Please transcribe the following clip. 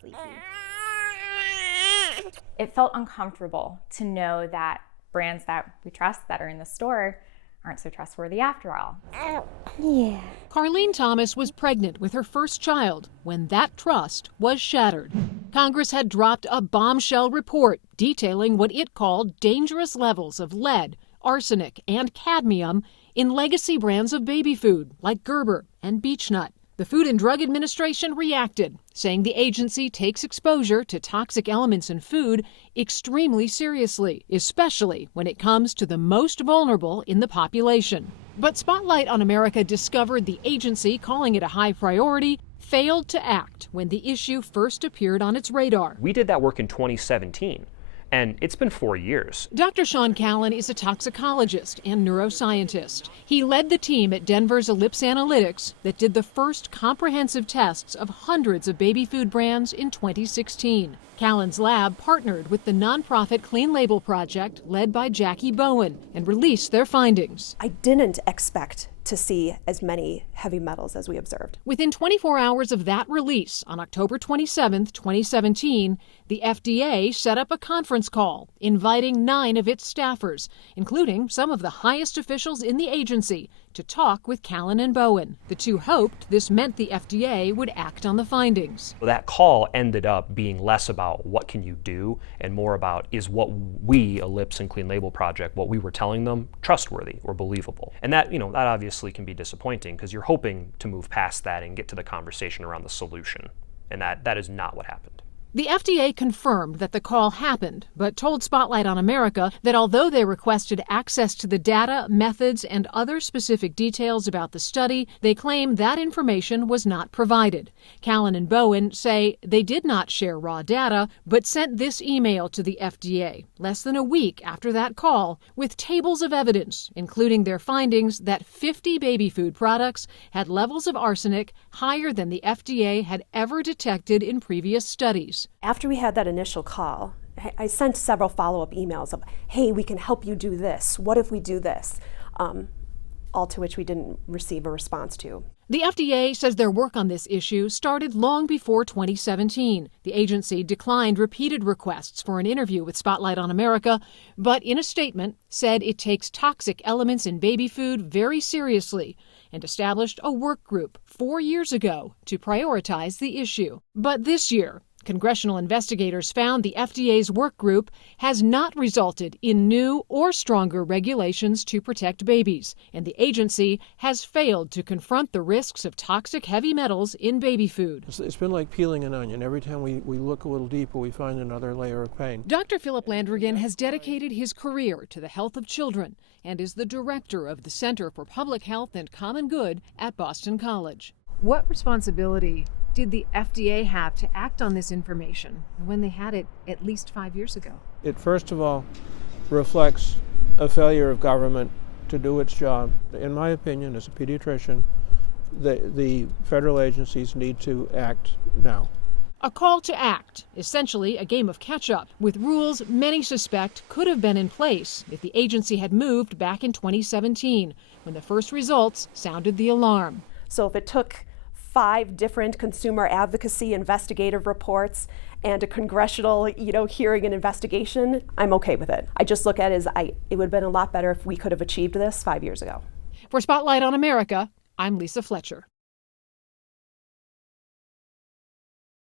sleepy. It felt uncomfortable to know that brands that we trust that are in the store aren't so trustworthy after all. Yeah. Carlene Thomas was pregnant with her first child when that trust was shattered. Congress had dropped a bombshell report detailing what it called dangerous levels of lead, arsenic, and cadmium in legacy brands of baby food like Gerber and Beechnut. The Food and Drug Administration reacted, saying the agency takes exposure to toxic elements in food extremely seriously, especially when it comes to the most vulnerable in the population. But Spotlight on America discovered the agency, calling it a high priority, failed to act when the issue first appeared on its radar. We did that work in 2017. And it's been 4 years. Dr. Sean Callan is a toxicologist and neuroscientist. He led the team at Denver's Ellipse Analytics that did the first comprehensive tests of hundreds of baby food brands in 2016. Callan's lab partnered with the nonprofit Clean Label Project, led by Jackie Bowen, and released their findings. I didn't expect to see as many heavy metals as we observed. Within 24 hours of that release, on October 27, 2017, the FDA set up a conference call inviting 9 of its staffers, including some of the highest officials in the agency, to talk with Callan and Bowen. The two hoped this meant the FDA would act on the findings. That call ended up being less about what can you do and more about is what we, Ellipse and Clean Label Project, what we were telling them, trustworthy or believable. And that, that obviously can be disappointing because you're hoping to move past that and get to the conversation around the solution. And that is not what happened. The FDA confirmed that the call happened, but told Spotlight on America that although they requested access to the data, methods, and other specific details about the study, they claim that information was not provided. Callan and Bowen say they did not share raw data, but sent this email to the FDA less than a week after that call with tables of evidence, including their findings that 50 baby food products had levels of arsenic higher than the FDA had ever detected in previous studies. After we had that initial call, I sent several follow-up emails of, hey, we can help you do this. What if we do this? All to which we didn't receive a response to. The FDA says their work on this issue started long before 2017. The agency declined repeated requests for an interview with Spotlight on America, but in a statement said it takes toxic elements in baby food very seriously and established a work group 4 years ago to prioritize the issue. But this year, congressional investigators found the FDA's work group has not resulted in new or stronger regulations to protect babies, and the agency has failed to confront the risks of toxic heavy metals in baby food. It's been like peeling an onion. Every time we look a little deeper, we find another layer of pain. Dr. Philip Landrigan has dedicated his career to the health of children and is the director of the Center for Public Health and Common Good at Boston College. What responsibility did the FDA have to act on this information when they had it at least 5 years ago? It, first of all, reflects a failure of government to do its job. In my opinion, as a pediatrician, the federal agencies need to act now. A call to act, essentially a game of catch-up, with rules many suspect could have been in place if the agency had moved back in 2017, when the first results sounded the alarm. So if it took 5 different consumer advocacy investigative reports and a congressional, hearing and investigation, I'm okay with it. I just look at it as it would have been a lot better if we could have achieved this 5 years ago. For Spotlight on America, I'm Lisa Fletcher.